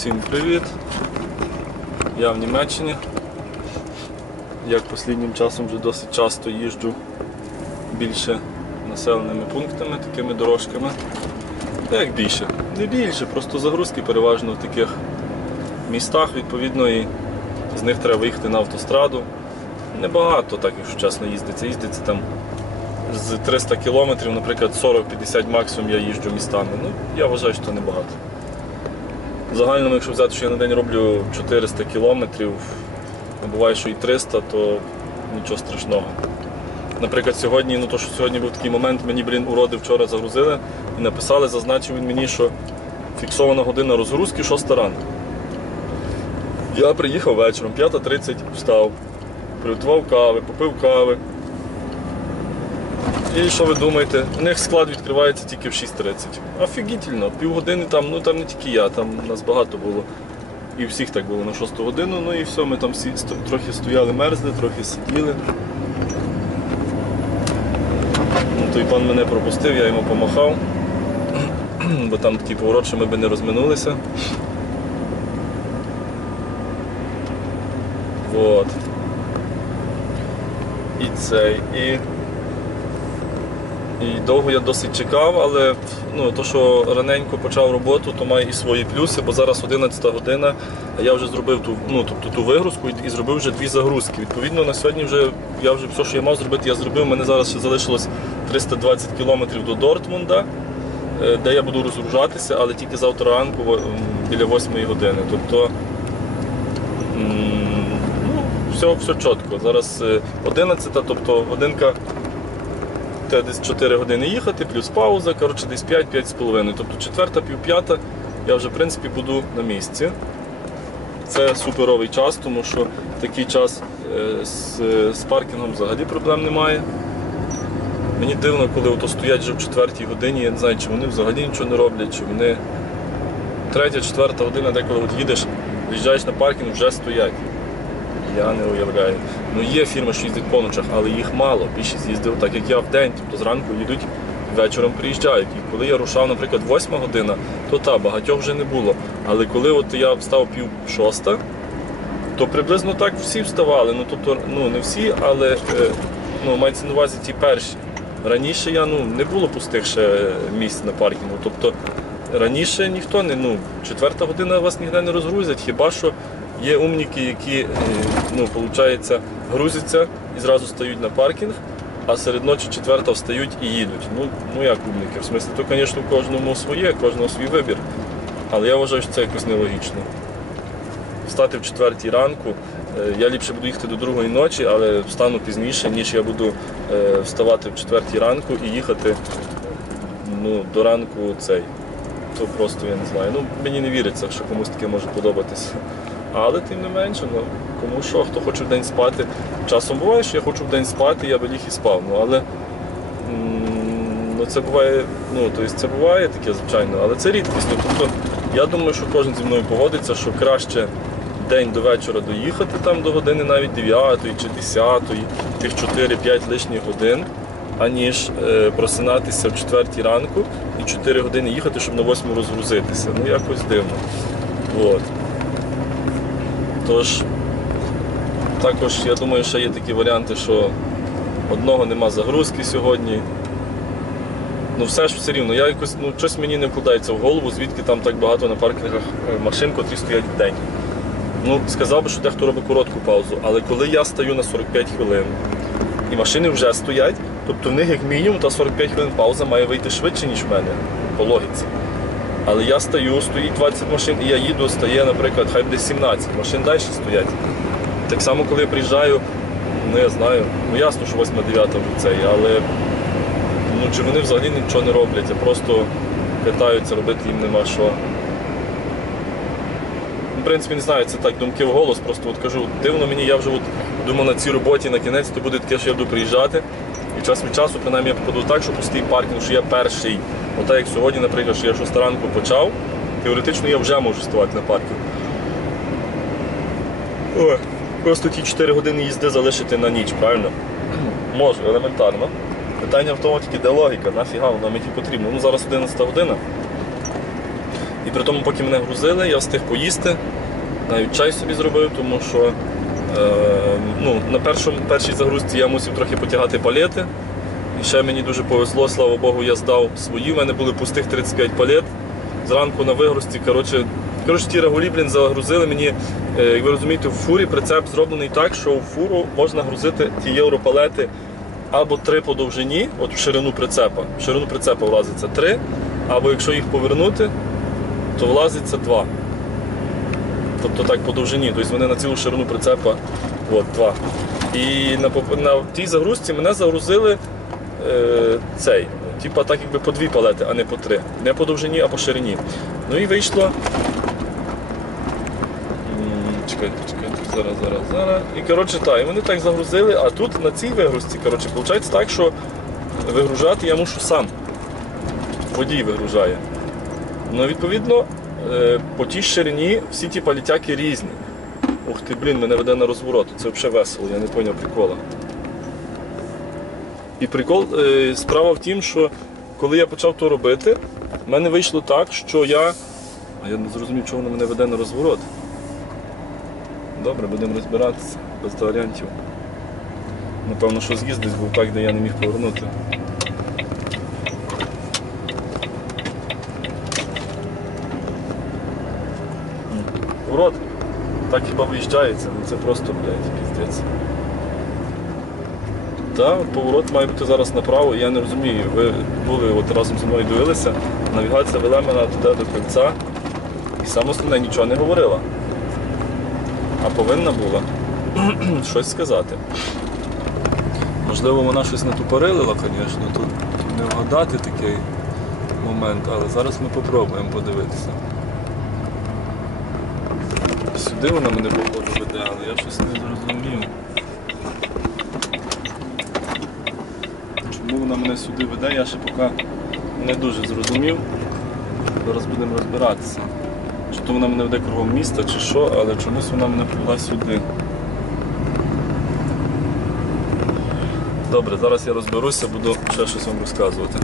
Всім привіт! Я в Німеччині. Як останнім часом вже досить часто їжджу більше населеними пунктами, такими дорожками. Та як більше? Не більше, просто загрузки переважно в таких містах, відповідно, і з них треба виїхати на автостраду. Небагато, так якщо чесно, їздиться. Їздиться там з 300 кілометрів, наприклад, 40-50 максимум я їжджу містами. Ну, я вважаю, що це небагато. В загальному, якщо взяти, що я на день роблю 400 кілометрів, а буває, що і 300, то нічого страшного. Наприклад, сьогодні, ну то що сьогодні був такий момент, мені, блін, уроди вчора загрузили і написали, зазначив він мені, що фіксована година розгрузки 6 ранку. Я приїхав вечором, 5.30 встав, приготував кави, попив кави. І що ви думаєте? У них склад відкривається тільки в 6.30. Офігітельно, півгодини там, ну там не тільки я, там нас багато було. І всіх так було на 6 годину, ну і все, ми там всі трохи стояли, мерзли, трохи сиділи. Ну, той пан мене пропустив, я йому помахав, бо там такий поворот, що ми би не розминулися. Вот. І цей, і. І довго я досить чекав, але ну, то, що раненько почав роботу, то має і свої плюси, бо зараз 11 година, а я вже зробив ту, ну, тобто, ту вигрузку і, і зробив вже дві загрузки. Відповідно, на сьогодні вже я вже все, що я мав зробити, я зробив. Мене зараз ще залишилось 320 кілометрів до Дортмунда, е, де я буду розгружатися, але тільки завтра ранку біля 8 години. Тобто ну, все, все чітко. Зараз е, 11, тобто годинка те десь 4 години їхати, плюс пауза, коротше, десь 5-5 з половиною. Тобто четверта, півп'ята я вже в принципі буду на місці. Це суперовий час, тому що такий час е, з, з паркінгом взагалі проблем немає. Мені дивно, коли ото стоять вже в четвертій годині, я не знаю, чи вони взагалі нічого не роблять, чи вони. Третя, четверта година, деколи от їдеш, в'їжджаєш на паркінг, вже стоять. Я не уявляю. Ну є фірми, що їздять по ночах, але їх мало. Більшість їздив так, як я в день. Тобто зранку їдуть, вечором приїжджають. І коли я рушав, наприклад, восьма година, то та багатьох вже не було. Але коли от я встав пів шоста, то приблизно так всі вставали. Ну тобто, ну не всі, але е, ну, мається на увазі ті перші. Раніше я ну не було пустих ще місць на паркінгу. Тобто раніше ніхто не ну четверта година вас ніде не розгрузять, хіба що є умніки, які е, ну, виходить, грузяться і зразу стають на паркінг, а серед ночі четверта встають і їдуть. Ну, ну як умніки? В смислі, то, звісно, кожному своє, кожного свій вибір. Але я вважаю, що це якось нелогічно. Встати в четвертій ранку. е, Я ліпше буду їхати до другої ночі, але встану пізніше, ніж я буду е, вставати в четвертій ранку і їхати ну, до ранку цей. То просто я не знаю. Ну, мені не віриться, що комусь таке може подобатися. Але тим не менше, ну, кому що, хто хоче в день спати. Часом буває, що я хочу в день спати, я би ліг і спав. Ну, але ну, це буває, ну, тобто це буває таке, звичайно, але це рідкість. Ну, Тобто, я думаю, що кожен зі мною погодиться, що краще день до вечора доїхати там до години навіть 9 чи 10, тих 4-5 лишніх годин, аніж е, просинатися в 4 ранку і 4 години їхати, щоб на 8 розгрузитися. Ну якось дивно. От. Тож, також я думаю, що є такі варіанти, що одного нема загрузки сьогодні. Ну все ж все рівно. Я якось ну щось мені не вкладається в голову, звідки там так багато на паркінгах е, машин, котрі стоять в день. Ну, сказав би, що дехто робить коротку паузу, але коли я стою на 45 хвилин і машини вже стоять, тобто в них як мінімум та 45 хвилин пауза має вийти швидше, ніж в мене, по логіці. Але я стою, стоїть 20 машин, і я їду, стає, наприклад, хай буде 17, машин далі стоять. Так само, коли я приїжджаю, ну я знаю, ну ясно, що 8-9 вже цей, але ну, чи вони взагалі нічого не роблять, а просто катаються, робити їм нема що. В принципі, не знаю, це так, думки в голос, просто от кажу, дивно мені, я вже от думав на цій роботі на кінець, то буде таке, що я буду приїжджати. І час від часу, принаймні, я попаду так, що пустий паркінг, що я перший. Отак як сьогодні, наприклад, що я 6 ранку почав, теоретично я вже можу ставати на паркінг. Ой, просто ті 4 години їзди залишити на ніч, правильно? Можу, елементарно. Питання в тому тільки, де логіка, нафіга вона мені потрібна. Ну зараз 11 година. І при тому, поки мене грузили, я встиг поїсти, навіть чай собі зробив, тому що е, ну, на першому, першій загрузці я мусив трохи потягати палети. І ще мені дуже повезло, слава Богу, я здав свої. У мене були пустих 35 палет. Зранку на вигрузці. Коротше, коротше ті регулі, блін, загрузили мені. Е, Як ви розумієте, в фурі прицеп зроблений так, що в фуру можна грузити ті європалети або три по довжині, от в ширину прицепа. В ширину прицепа влазиться три, або якщо їх повернути, то влазиться два. Тобто так по довжині. Тобто вони на цілу ширину прицепа от, два. І на, на тій загрузці мене загрузили е, цей. Типа так якби по дві палети, а не по три. Не по довжині, а по ширині. Ну і вийшло. Чекайте, чекайте, зараз, зараз, зараз. І коротше так, і вони так загрузили, а тут на цій вигрузці, коротше, виходить так, що вигружати я мушу сам. Водій вигружає. Ну, відповідно, е, по тій ширині всі ті палітяки різні. Ух ти, блін, мене веде на розворот. Це взагалі весело, я не зрозумів прикола. І прикол, е, справа в тім, що коли я почав то робити, в мене вийшло так, що я. А я не зрозумів, чого воно мене веде на розворот. Добре, будемо розбиратися, без варіантів. Напевно, що з'їзд десь був так, де я не міг повернути. Урод. Так хіба виїжджається, ну це просто, блядь, піздець. Так, поворот має бути зараз направо. Я не розумію, ви були от разом зі мною дивилися, навігація вела мене туди до кільця і саме основне нічого не говорила. А повинна була щось сказати. Можливо, вона щось не тупорилила, звісно, тут не вгадати такий момент, але зараз ми спробуємо подивитися. Сюди вона мене походу веде, але я щось не зрозумів. Чому вона мене сюди веде, я ще поки не дуже зрозумів. Зараз будемо розбиратися. Чи то вона мене веде кругом міста, чи що, але чомусь вона мене повела сюди. Добре, зараз я розберуся, буду ще щось вам розказувати.